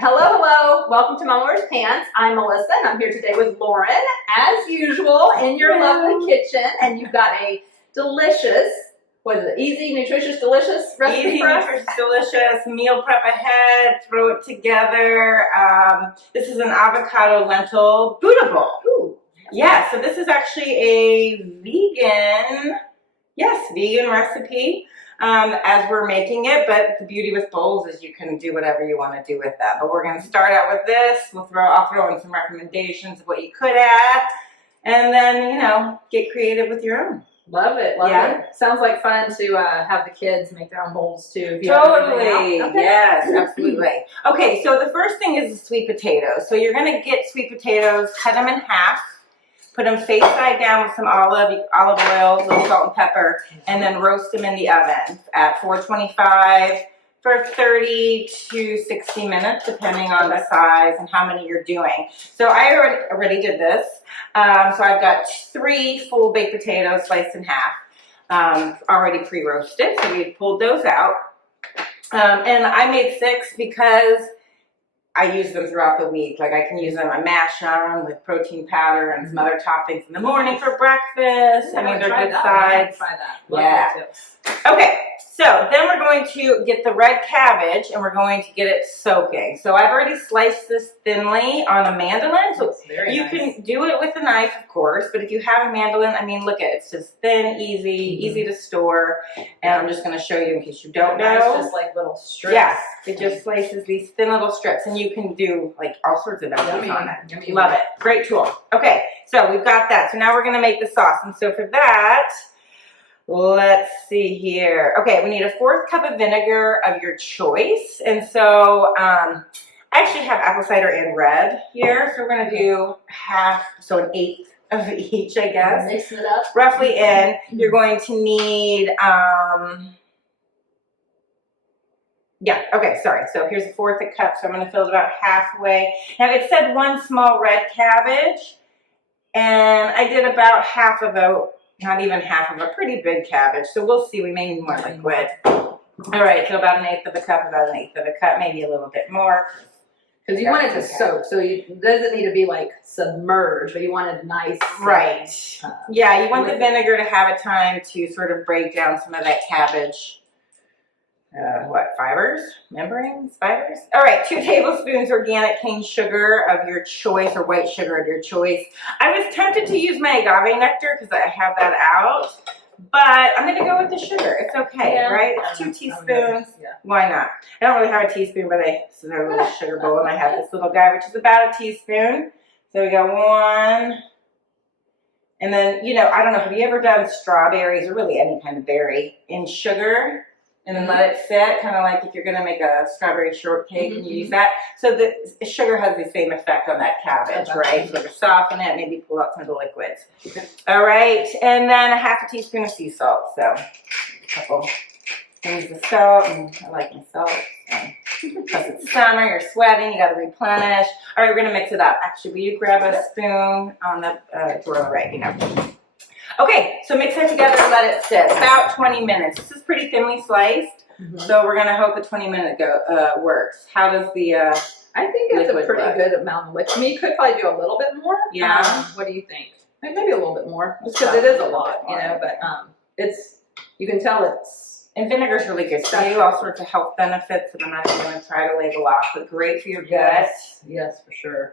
Hello, hello. Welcome to Mama Wears Pants. I'm Melissa, and I'm here today with Lauren, as usual, in your lovely kitchen. And you've got a delicious, what is it, easy, nutritious, delicious recipe Easy, for us? nutritious, delicious, meal prep ahead, throw it together. This is an avocado lentil Buddha bowl. Ooh. Yeah, so this is actually a vegan recipe as we're making it, but the beauty with bowls is you can do whatever you want to do with them. But we're going to start out with this. I'll throw in some recommendations of what you could add, and then, get creative with your own. Love it, love it. Sounds like fun to have the kids make their own bowls too. Totally, okay. Yes, absolutely. Okay, so the first thing is the sweet potatoes. So you're going to get sweet potatoes, cut them in half, put them face side down with some olive oil, a little salt and pepper, and then roast them in the oven at 425 for 30 to 60 minutes, depending on the size and how many you're doing. So I already did this. So I've got 3 full baked potatoes sliced in half, already pre-roasted. So we pulled those out. And I made 6 because I use them throughout the week. Like I can use them, I mash them with protein powder and some other toppings in the morning for breakfast. I mean, they're good sides. Try that. Yeah. Okay, so then we're going to get the red cabbage and we're going to get it soaking. So I've already sliced this thinly on a mandolin. So you can do it with a knife, of course, but if you have a mandolin, I mean, look at it. It's just thin, easy to store. And I'm just going to show you in case you don't know. It's just like little strips. Yes, it just slices these thin little strips, and you can do like all sorts of veggies on it. Love it. Great tool. Okay, so we've got that. So now we're going to make the sauce. And so for that, let's see here. Okay, we need a 4th cup of vinegar of your choice. And so I actually have apple cider and red here. So we're going to do half, so an 1/8 of each, I guess. Mix it up. Roughly in. You're going to need, sorry. So here's a 1/4 cup. So I'm going to fill it about halfway. Now it said 1 small red cabbage. And I did about half of not even half of a pretty big cabbage. So we'll see. We may need more liquid. All right. So about 1/8 of a cup, about 1/8 of a cup, maybe a little bit more. Because you want it to soak, so it doesn't need to be like submerged, but you want it nice. Right. Yeah, you want the vinegar to have a time to sort of break down some of that cabbage. Fibers? Membranes? Fibers? All right, 2 tablespoons organic cane sugar of your choice, or white sugar of your choice. I was tempted to use my agave nectar because I have that out, but I'm going to go with the sugar. It's okay, right? It's 2 teaspoons. Why not? I don't really have a teaspoon, but this is a little sugar bowl, and I have this little guy, which is about a teaspoon. So we got 1. And then, I don't know, have you ever done strawberries, or really any kind of berry, in sugar? And then let it sit, kind of like if you're going to make a strawberry shortcake and you use that. So the sugar has the same effect on that cabbage, right? So to soften it, maybe pull out some of the liquids. Okay. All right, and then a half a teaspoon of sea salt. So a couple things of salt, and I like my salt. Plus it's summer, you're sweating, you got to replenish. All right, we're going to mix it up. Actually, will you grab a spoon on the drawer right, Okay, so mix it together and let it sit. About 20 minutes. This is pretty thinly sliced, so we're going to hope the 20-minute works. How does the I think it's a pretty good amount of liquid. I mean, you could probably do a little bit more. Yeah. What do you think? Maybe a little bit more, just because it is a lot, but you can tell it's... And vinegar's really good. So you all sorts of health benefits that I'm not even going to try to label off, but great for your gut. Yes, for sure.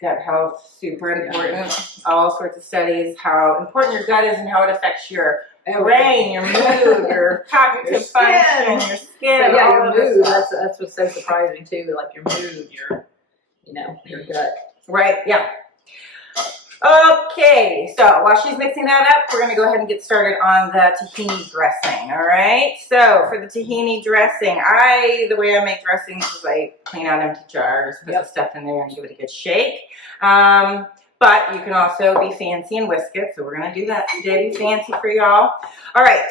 Gut health, super important. All sorts of studies, how important your gut is and how it affects your brain, your mood, your cognitive function, your skin. Yeah, your mood. That's what's so surprising too. Like your mood, your gut. Right. Yeah. Okay, so while she's mixing that up, we're going to go ahead and get started on the tahini dressing, all right? So for the tahini dressing, the way I make dressings is I clean out empty jars, put the stuff in there and give it a good shake. But you can also be fancy and whisk it, so we're going to do that today, be fancy for y'all. All right,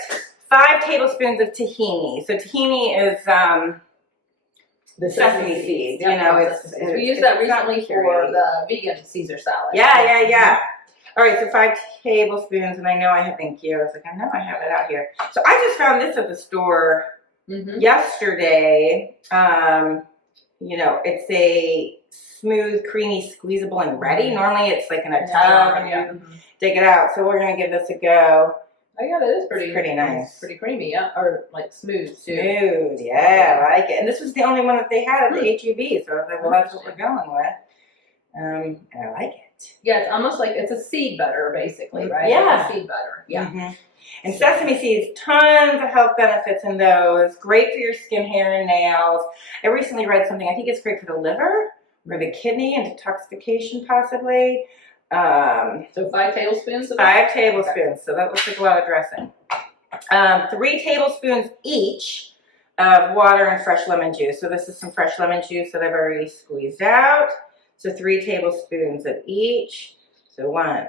5 tablespoons of tahini. So tahini is... the sesame seeds, we used that recently for the vegan Caesar salad. Yeah. All right, so 5 tablespoons, and I know I have, thank you. I was like, I know I have it out here. So I just found this at the store yesterday. it's a smooth, creamy, squeezable, and ready. Normally it's like in a tub and you dig it out. So we're gonna give this a go. Oh yeah, that is pretty nice. Pretty creamy, yeah, or like smooth too. Smooth, yeah, I like it. And this was the only one that they had at the HEB, so I was like, well, that's what we're going with. And I like it. Yeah, it's almost like it's a seed butter, basically, right? Yeah. Like a seed butter. Yeah. And sesame seeds, tons of health benefits in those. Great for your skin, hair, and nails. I recently read something. I think it's great for the liver or the kidney and detoxification, possibly. So 5 tablespoons of 5 tablespoons. So that looks like a lot of dressing. 3 tablespoons each of water and fresh lemon juice. So this is some fresh lemon juice that I've already squeezed out. So 3 tablespoons of each. So 1,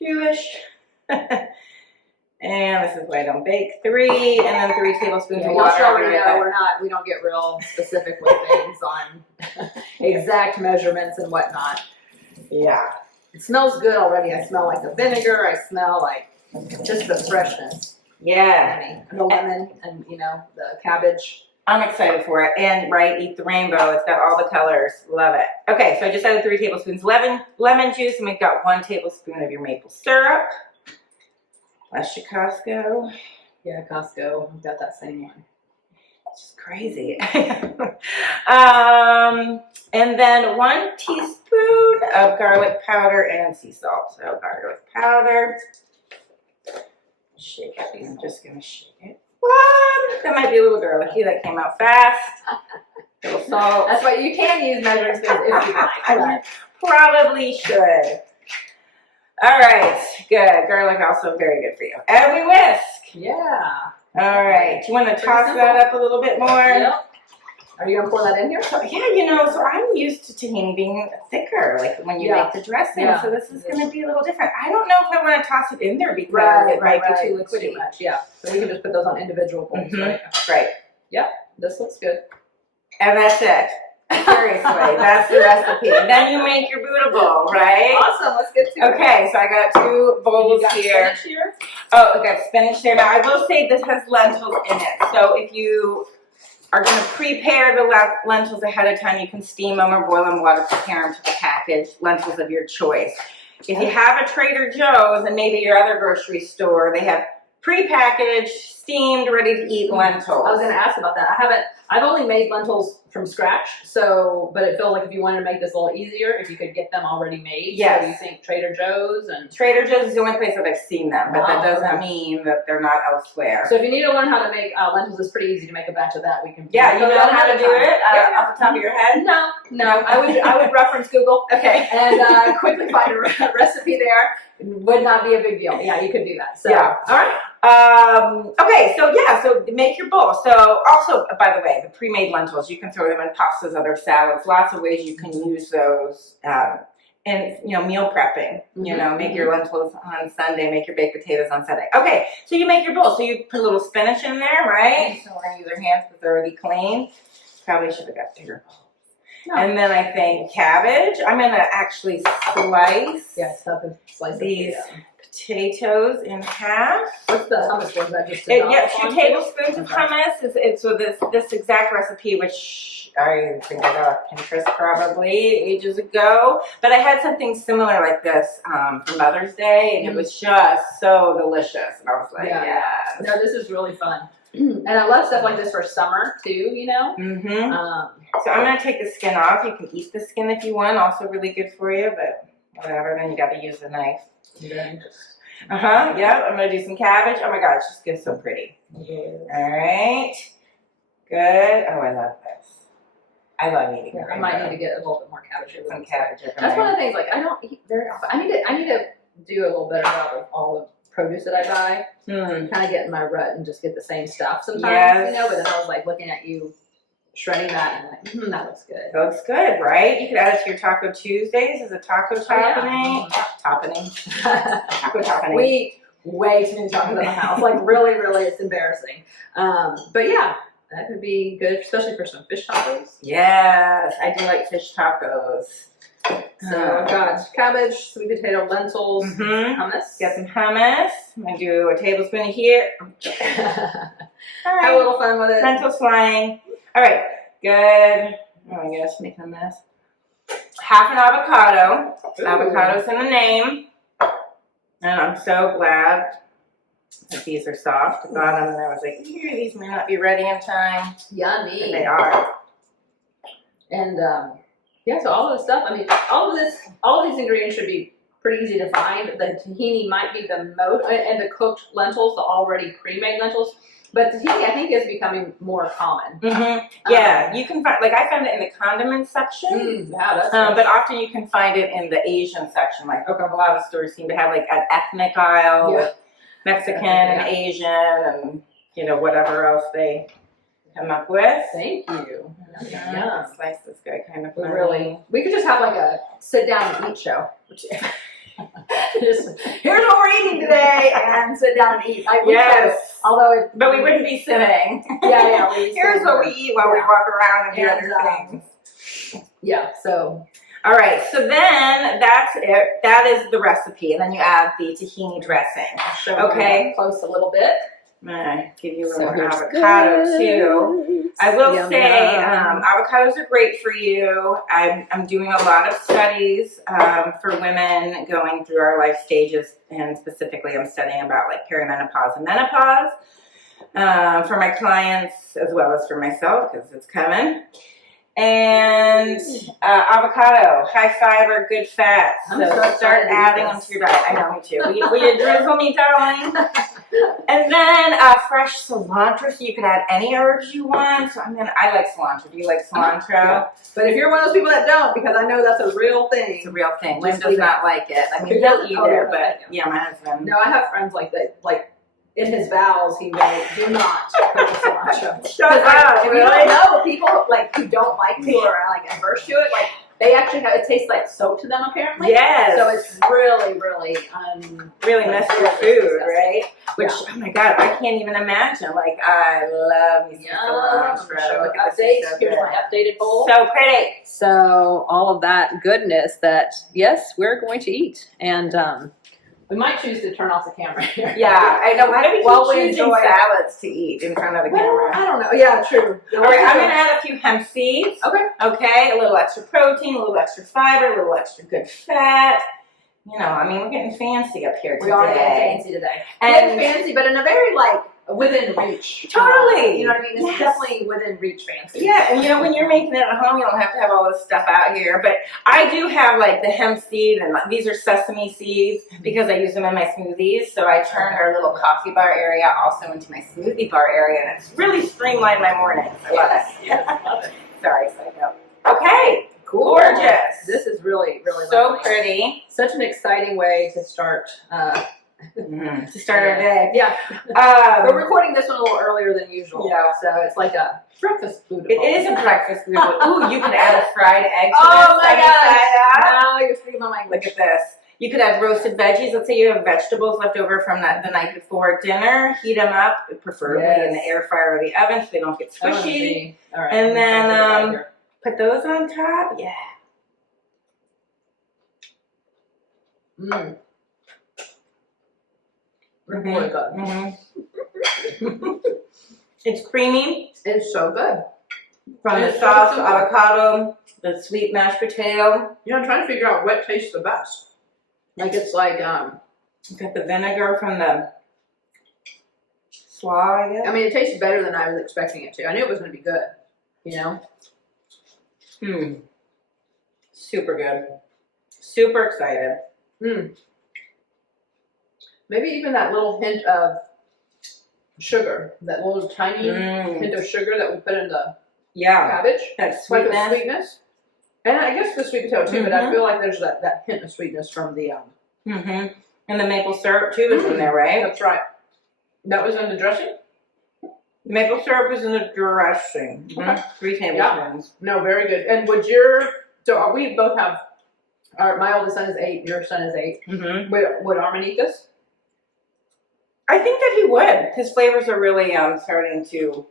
2-ish. And this is why I don't bake. 3, and then 3 tablespoons of water. You already know we don't get real specific with things on exact measurements and whatnot. Yeah. It smells good already. I smell like the vinegar. I smell like just the freshness. Yeah. And the lemon and, the cabbage. I'm excited for it. And, eat the rainbow. It's got all the colors. Love it. Okay, so I just added 3 tablespoons lemon juice, and we've got 1 tablespoon of your maple syrup. That's your Costco. Yeah, Costco. I've got that same one. It's just crazy. And then 1 teaspoon of garlic powder and sea salt. So garlic powder. Shake it. I'm just going to shake it. What? That might be a little garlicky. That came out fast. A little salt. That's why you can use measuring spoons if you like. I probably should. All right. Good. Garlic also very good for you. And we whisk. Yeah. All right. Do you want to toss that up a little bit more? Yep. Are you going to pour that in here? So, yeah, so I'm used to tahini being thicker, like when you make the dressing. Yeah. So this is going to be a little different. I don't know if I want to toss it in there because it might be too liquidy. Too much, yeah. So we can just put those on individual bowls, right? Right. Yep. This looks good. And that's it. Seriously, that's the recipe. Then you make your Buddha bowl, right? Awesome. Let's get to it. Okay, so I got 2 bowls here. Spinach here. Oh, I got spinach there. Now I will say this has lentils in it. So if you are going to prepare the lentils ahead of time, you can steam them or boil them in water, prepare them to the package, lentils of your choice. If you have a Trader Joe's and maybe your other grocery store, they have prepackaged, steamed, ready to eat lentils. I was going to ask about that. I've only made lentils from scratch, but it feels like if you wanted to make this a little easier, if you could get them already made. Yes. So you think Trader Joe's and Trader Joe's is the only place that I've seen them, but that doesn't mean that they're not elsewhere. So if you need to learn how to make lentils, it's pretty easy to make a batch of that. We can. Yeah, you know how to do it off the top of your head? No. I would reference Google. Okay. And quickly find a recipe there. Would not be a big deal. Yeah, you could do that. So, yeah. All right. Okay, so make your bowl. So also, by the way, the pre-made lentils, you can throw them in pastas, other salads, lots of ways you can use those. And, meal prepping, make your lentils on Sunday, make your baked potatoes on Sunday. Okay, so you make your bowl. So you put a little spinach in there, right? So we're going to use our hands because they're already clean. Probably should have got bigger bowls. No. And then I think cabbage. I'm going to actually slice these potatoes in half. What's the hummus? Was that just yeah, 2 tablespoons of hummus. So this exact recipe, which I think I got off Pinterest probably ages ago. But I had something similar like this for Mother's Day, and it was just so delicious. And I was like, yeah. No, this is really fun. And I love stuff like this for summer too, So I'm going to take the skin off. You can eat the skin if you want. Also really good for you, but whatever. Then you got to use the knife. Yeah. I'm going to do some cabbage. Oh my God, it just gets so pretty. All right. Good. Oh, I love this. I love eating. Yeah, I might need to get a little bit more cabbage. Some cabbage. That's one of the things. Like I don't eat very often. I need to do a little better job of all the produce that I buy. Kind of get in my rut and just get the same stuff sometimes. But then I was like looking at you shredding that and I'm like, that looks good. That looks good, right? You could add it to your Taco Tuesdays as a taco topping. Taco topping. We eat way too many tacos in the house. Like really, it's embarrassing. But yeah, that would be good, especially for some fish tacos. Yes, I do like fish tacos. So I've got cabbage, sweet potato, lentils, hummus. Get some hummus. I'm going to do a tablespoon of here. Have a little fun with it. Lentils flying. All right, good. Oh my gosh, making a mess. Half an avocado. Avocado's in the name. And I'm so glad that these are soft. I got them and I was like, these may not be ready in time. Yummy. And they are. And yeah, so all of the stuff, I mean, all of these ingredients should be pretty easy to find. The tahini might be the most, and the cooked lentils, the already pre-made lentils. But tahini, I think, is becoming more common. Yeah, you can find, like, I found it in the condiment section. Yeah, that's nice. But often you can find it in the Asian section. Like, a lot of stores seem to have, like, an ethnic aisle with Mexican and Asian and, you know, whatever else they come up with. Thank you. Yeah. Slice this guy kind of funny. We could just have like a sit down and eat show. Just, here's what we're eating today, and sit down and eat. Yes. Although but we wouldn't be sitting. Yeah. Here's what we eat while we walk around and do other things. Yeah. So. All right. So then that's it. That is the recipe, and then you add the tahini dressing. Okay. Close a little bit. I'm gonna give you a little more avocado too. I will say avocados are great for you. I'm doing a lot of studies for women going through our life stages, and specifically I'm studying about like perimenopause and menopause for my clients as well as for myself because it's coming. And avocado, high fiber, good fat. So start adding them to your diet. I know, me too. Will you drizzle me, darling? And then fresh cilantro, so you can add any herbs you want. So I like cilantro. Do you like cilantro? Yeah. But if you're one of those people that don't, because I know that's a real thing. It's a real thing. Lynn does not like it. I mean, he'll eat it, but yeah, my husband. No, I have friends like that. Like in his vows, he will do not cook with cilantro. Shut up! If you don't know, people like who don't like it or are like averse to it, like they actually have it tastes like soap to them apparently. Yes. So it's really, really really mess your food, right? Which oh my god, I can't even imagine. Like I love me some cilantro. Look at this. Updates. Here's my updated bowl. So pretty. So all of that goodness that yes, we're going to eat. And we might choose to turn off the camera here. Yeah, I know. Why do we keep choosing enjoy salads to eat in front of the camera? I don't know. Yeah, true. All right, I'm going to add a few hemp seeds. Okay. Okay, a little extra protein, a little extra fiber, a little extra good fat. You know, I mean, we're getting fancy up here today. We are getting fancy today. And fancy, but in a very, like, within reach. Totally. You know what I mean? It's definitely within reach fancy. Yeah, and you know, when you're making it at home, you don't have to have all this stuff out here. But I do have like the hemp seed, and these are sesame seeds because I use them in my smoothies. So I turned our little coffee bar area also into my smoothie bar area, and it's really streamlined my mornings. I love it. Yes, love it. Sorry, side note. Okay, Cool. gorgeous. This is really, really so lovely. pretty. Such an exciting way to start. To start our day. Yeah. We're recording this one a little earlier than usual. Yeah. So it's like a breakfast food. It is a breakfast food. Ooh, you could add a fried egg to Oh this. my gosh. Now Now you're speaking my language. look at this. You could add roasted veggies. Let's say you have vegetables left over from the night before dinner. Heat them up, preferably in the air fryer or the oven so they don't get squishy. All right. And then put those on top. Yeah. Mmm. Mm-hmm. It's creamy. It's so good. From the sauce, avocado, the sweet mashed potato. You know, I'm trying to figure out what tastes the best. Like it's like You got the vinegar from the slaw, I guess. I mean, it tastes better than I was expecting it to. I knew it was going to be good. You know. Super good. Super excited. Maybe even that little hint of sugar, that little tiny hint of sugar that we put in the cabbage. That Like sweetness. the sweetness. And I guess the sweet potato too, but I feel like there's that hint of sweetness from the And the maple syrup too is in there, right? That's right. That was in the dressing? Maple syrup is in the dressing. Okay. 3 tablespoons. No, very good. And so we both have, my oldest son is 8, your son is 8. Would Armin eat this? I think that he would. His flavors are really starting to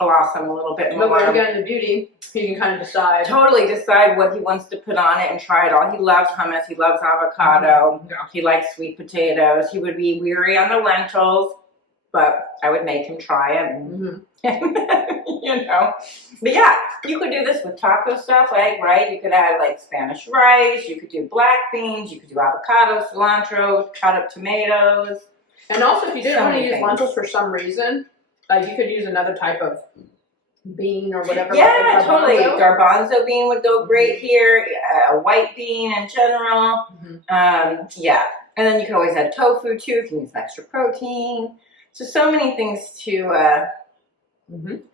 blossom a little bit more. But when we get into beauty, he can kind of decide. Totally decide what he wants to put on it and try it all. He loves hummus. He loves avocado. He likes sweet potatoes. He would be weary on the lentils, but I would make him try it. And, you you know. But yeah, you could do this with taco stuff, like, right? You could add like Spanish rice, you could do black beans, you could do avocado, cilantro, cut up tomatoes. And also, if you didn't So want to many use things. lentils for some reason, you could use another type of bean or whatever. Yeah, like a totally. garbanzo. Garbanzo bean would go great here. A white bean in general. Yeah, and then you can always add tofu too if you need some extra protein. So many things to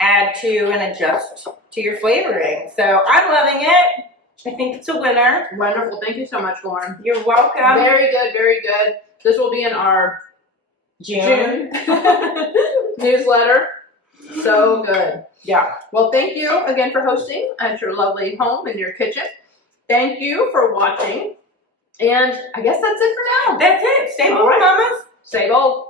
add to and adjust to your flavoring. So I'm loving it. I think it's a winner. Wonderful. Thank you so much, Lauren. You're welcome. Very good, very good. This will be in our June newsletter. So good. Yeah. Well, thank you again for hosting at your lovely home in your kitchen. Thank you for watching. And I guess that's it for now. That's it. Stay All bold, right. mamas. Stay bold.